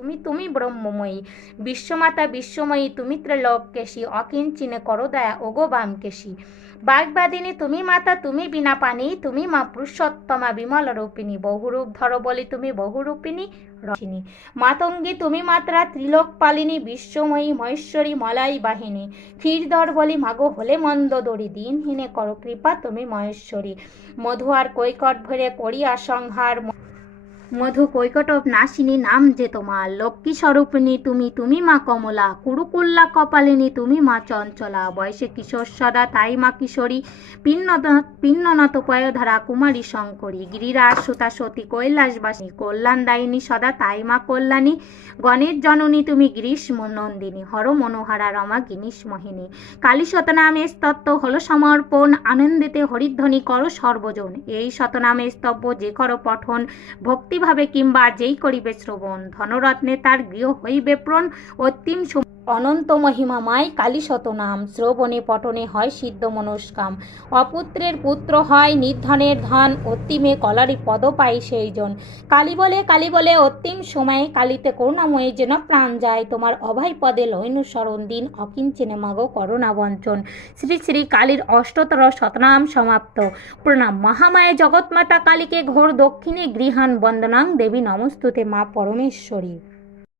তুমি তুমি ব্রহ্মময়ী, বিশ্বমাতা বিশ্বময়ী, তুমি ত্রৈলোক্যেশী, অকিঞ্চিনে করো দয়া ওগো বামকেশী। বাগবাদিনী তুমি মাতা, তুমি বিনা পানি, তুমি মা পুরুষোত্তমা বিমল রূপিণী, বহুরূপ ধরো বলি তুমি বহুরূপিণী রসিনী। মাতঙ্গী তুমি মাত্রা, ত্রিলোক পালিনী, বিশ্বময়ী মহেশ্বরী মলাই বাহিনী। ক্ষীরধর বলি মাগো হলে মন্দ দরি, দিনহীনে করো কৃপা তুমি মহেশ্বরী। মধু আর কৈকট ভরে করিয়া সংহার, মধু কৈকটব নাশিনী নাম যে তোমার। লক্ষ্মী স্বরূপিণী তুমি, তুমি মা কমলা, কুরুকুল্লা কপালিনী তুমি মা চঞ্চলা। বয়সে কিশোর সদা তাই মা কিশোরী, পিন্ননত পয়োধারা কুমারী শঙ্করী। গিরিরাজ সুতা সতী কৈলাসবাসিনী, কল্যাণদায়িনী সদা তাই মা কল্যাণী। গণের জননী তুমি গ্রীষ্ম নন্দিনী, হর মনোহারা রমা গিনীশ মোহিনী। কালী শতনামে স্তত্ব হল সমর্পণ, আনন্দিতে হরিধ্বনি করো সর্বজন। এই শতনামে স্তব্য যে করো পঠন, ভক্তিভাবে কিংবা যেই করিবে শ্রবণ। ধনরত্নে তার গৃহ হইবে প্রণ, অন্তিম অনন্ত মহিমাময় কালী শতনাম। শ্রবণে পঠনে হয় সিদ্ধ মনস্কাম, অপুত্রের পুত্র হয় নির্ধনের ধন, অন্তিমে কলারি পদ পাই সেই জন। কালী বলে অন্তিম সময়ে, কালীতে করুণাময়ী যেন প্রাণ যায়। তোমার অভয় পদে লইনু শরণ, দিন অকিঞ্চিনে মাগো করুণা বঞ্চন। শ্রী শ্রী কালীর অষ্টতর শতনাম সমাপ্ত। প্রণাম মহামায়া জগৎমাতা কালীকে, ঘোর দক্ষিণে গৃহান বন্দনাং দেবী নমস্তুতে মা পরমেশ্বরী।